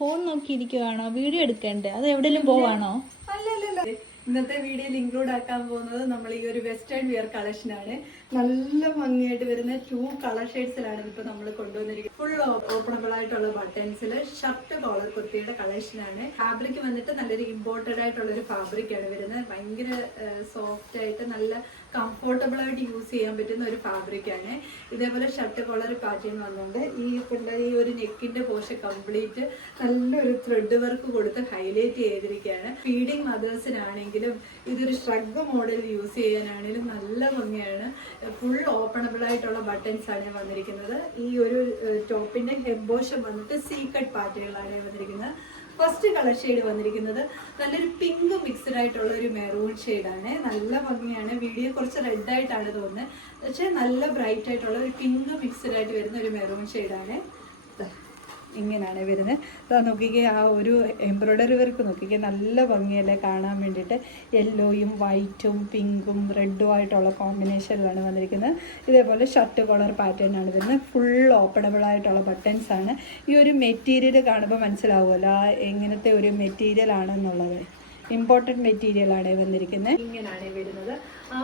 Phone നോക്കിയിരിക്കുവാണോ? Video എടുക്കണ്ടേ? അത് എവിടെയെങ്കിലും പോവാണോ? അല്ലല്ല, ഇന്നത്തെ വീഡിയോയിൽ ഇൻക്ലൂഡ് ആക്കാൻ പോകുന്നത് നമ്മൾ ഈ ഒരു വെസ്റ്റേൺ വിയർ കളക്ഷൻ ആണ്. നല്ല ഭംഗിയായിട്ട് വരുന്ന 2 കളർ ഷെയ്ഡ്സിലാണ് ഇപ്പൊ നമ്മൾ കൊണ്ടുവന്നിരിക്കുന്നത്. ഫുൾ ഓപ്പണബിൾ ആയിട്ടുള്ള ബട്ടൺസിൽ ഷർട്ട് കോളർ കുർത്തിയുടെ കളക്ഷൻ ആണ്. ഫാബ്രിക് വന്നിട്ട് നല്ലൊരു ഇമ്പോർട്ടഡ് ആയിട്ടുള്ള ഒരു ഫാബ്രിക് ആണ് വരുന്നത്. ഭയങ്കര സോഫ്റ്റ് ആയിട്ട് നല്ല കംഫോർട്ടബിൾ ആയിട്ട് യൂസ് ചെയ്യാൻ പറ്റുന്ന ഒരു ഫാബ്രിക് ആണ്. ഇതേപോലെ ഷർട്ട് കോളർ പാറ്റേൺ വന്നുകൊണ്ട് ഈ ഒരു നെക്കിന്റെ പോർഷൻ കംപ്ലീറ്റ് നല്ലൊരു ത്രെഡ് വർക്ക് കൊടുത്ത് ഹൈലൈറ്റ് ചെയ്തിരിക്കുകയാണ്. ഫീഡിങ് മദേഴ്സിനാണെങ്കിലും ഇതൊരു ഷ്രഗ് മോഡൽ യൂസ് ചെയ്യാനാണെങ്കിലും നല്ല ഭംഗിയാണ്. ഫുൾ ഓപ്പണബിൾ ആയിട്ടുള്ള ബട്ടൺസ് ആണ് വന്നിരിക്കുന്നത്. ഈ ഒരു ടോപ്പിന്റെ ഹെബോഷം വന്നിട്ട് സീക്കട്ട് പാറ്റേണിലാണ് വന്നിരിക്കുന്നത്. ഫസ്റ്റ് കളർ ഷെയ്ഡ് വന്നിരിക്കുന്നത് നല്ലൊരു പിങ്ക് മിക്സ്ഡ് ആയിട്ടുള്ള ഒരു മെറൂൺ ഷെയ്ഡാണ്. നല്ല ഭംഗിയാണ്. വീഡിയോ കുറച്ച് റെഡ് ആയിട്ടാണ് തോന്നുന്നത്, പക്ഷെ നല്ല ബ്രൈറ്റ് ആയിട്ടുള്ള ഒരു പിങ്ക് മിക്സ്ഡ് ആയിട്ട് വരുന്ന ഒരു മെറൂൺ ഷെയ്ഡാണ്. ഇങ്ങനെയാണ് വരുന്നത്. അതാ നോക്കിക്കേ, ആ ഒരു എംബ്രോയ്ഡറി വർക്ക് നോക്കിക്കേ, നല്ല ഭംഗിയല്ലേ കാണാൻ വേണ്ടിയിട്ട്. യെല്ലോയും വൈറ്റും പിങ്കും റെഡും ആയിട്ടുള്ള കോമ്പിനേഷനിലാണ് വന്നിരിക്കുന്നത്. ഇതേപോലെ ഷർട്ട് കോളർ പാറ്റേൺ ആണ് വരുന്നത്. ഫുൾ ഓപ്പണബിൾ ആയിട്ടുള്ള ബട്ടൺസ് ആണ്. ഈ ഒരു മെറ്റീരിയൽ കാണുമ്പോൾ മനസ്സിലാവുമല്ലോ എങ്ങനത്തെ ഒരു മെറ്റീരിയൽ ആണെന്നുള്ളത്. ഇമ്പോർട്ടൻറ്റ് മെറ്റീരിയൽ ആണ് വന്നിരിക്കുന്നത്. ഇങ്ങനെയാണ് വരുന്നത്. ആ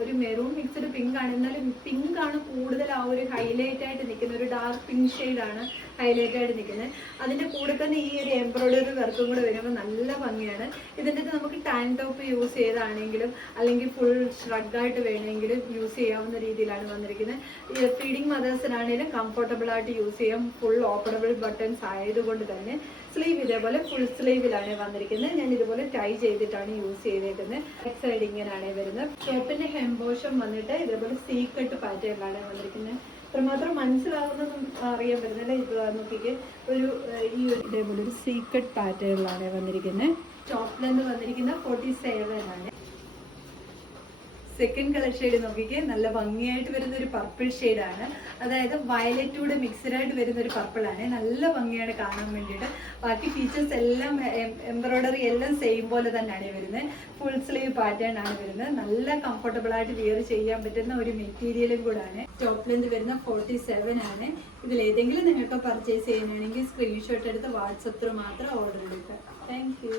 ഒരു മെറൂൺ മിക്സ്ഡ് പിങ്ക് ആണ്. എന്നാലും പിങ്ക് ആണ് കൂടുതൽ ആ ഒരു ഹൈലൈറ്റ് ആയിട്ട് നിൽക്കുന്ന ഒരു ഡാർക്ക് പിങ്ക് ഷെയ്ഡാണ് ഹൈലൈറ്റ് ആയിട്ട് നിൽക്കുന്നത്. അതിന്റെ കൂടെ തന്നെ ഈ ഒരു എംബ്രോയ്ഡറി വർക്കും കൂടെ വരുമ്പോൾ നല്ല ഭംഗിയാണ്. ഇതിൻ്റെ നമുക്ക് ടാൻ ടോപ്പ് യൂസ് ചെയ്താണെങ്കിലും അല്ലെങ്കിൽ ഫുൾ ഷ്രഗായിട്ട് വേണമെങ്കിലും യൂസ് ചെയ്യാവുന്ന രീതിയിലാണ് വന്നിരിക്കുന്നത്. ഫീഡിങ് മദേഴ്സിനാണെങ്കിലും കംഫർട്ടബിൾ ആയിട്ട് യൂസ് ചെയ്യാം. ഫുൾ ഓപ്പണബിൾ ബട്ടൺസ് ആയതുകൊണ്ട് തന്നെ സ്ലീവ് ഇതേപോലെ ഫുൾ സ്ലീവിലാണ് വന്നിരിക്കുന്നത്. ഞാൻ ഇതുപോലെ ടൈ ചെയ്തിട്ടാണ് യൂസ് ചെയ്തേക്കുന്നത്. ലെഫ്റ്റ് സൈഡ് ഇങ്ങനെയാണ് വരുന്നത്. ടോപ്പിന്റെ ഹെംബോഷം വന്നിട്ട് ഇതേപോലെ സീക്കട്ട് പാറ്റേണിലാണ് വന്നിരിക്കുന്നത്. ഇത്രമാത്രം മനസ്സിലാവുന്നതും അറിയാൻ പറ്റുന്നില്ല. ഇത് നോക്കിക്ക് ഇതേപോലെ ഒരു സീക്കട്ട് പാറ്റേണിലാണ് വന്നിരിക്കുന്നത്. ടോപ്പ് ലെന്ത് വന്നിരിക്കുന്നത് 47 ആണ്. സെക്കൻഡ് കളർ ഷെയ്ഡ് നോക്കിക്കേ, നല്ല ഭംഗിയായിട്ട് വരുന്ന ഒരു പർപ്പിൾ ഷെയ്ഡാണ്. അതായത് വയലറ്റൂടെ മിക്സ്ഡ് ആയിട്ട് വരുന്ന ഒരു പർപ്പിളാണ്. നല്ല ഭംഗിയാണ് കാണാൻ വേണ്ടിയിട്ട്. ബാക്കി ഫീച്ചേഴ്സ് എല്ലാം എംബ്രോയ്ഡറി എല്ലാം സെയിം പോലെ തന്നെയാണ് വരുന്നത്. ഫുൾ സ്ലീവ് പാറ്റേൺ ആണ് വരുന്നത്. നല്ല കംഫർട്ടബിൾ ആയിട്ട് വിയർ ചെയ്യാൻ പറ്റുന്ന ഒരു മെറ്റീരിയലും കൂടാണ്. ടോപ്പ് ലെന്ത് വരുന്ന 47 ആണ്. ഇതിൽ ഏതെങ്കിലും നിങ്ങൾക്ക് പർച്ചേസ് ചെയ്യാനാണെങ്കിൽ സ്ക്രീൻഷോട്ട് എടുത്ത് വാട്സപ്പ് ത്രൂ മാത്രം ഓർഡർ എടുക്കുക. Thank you.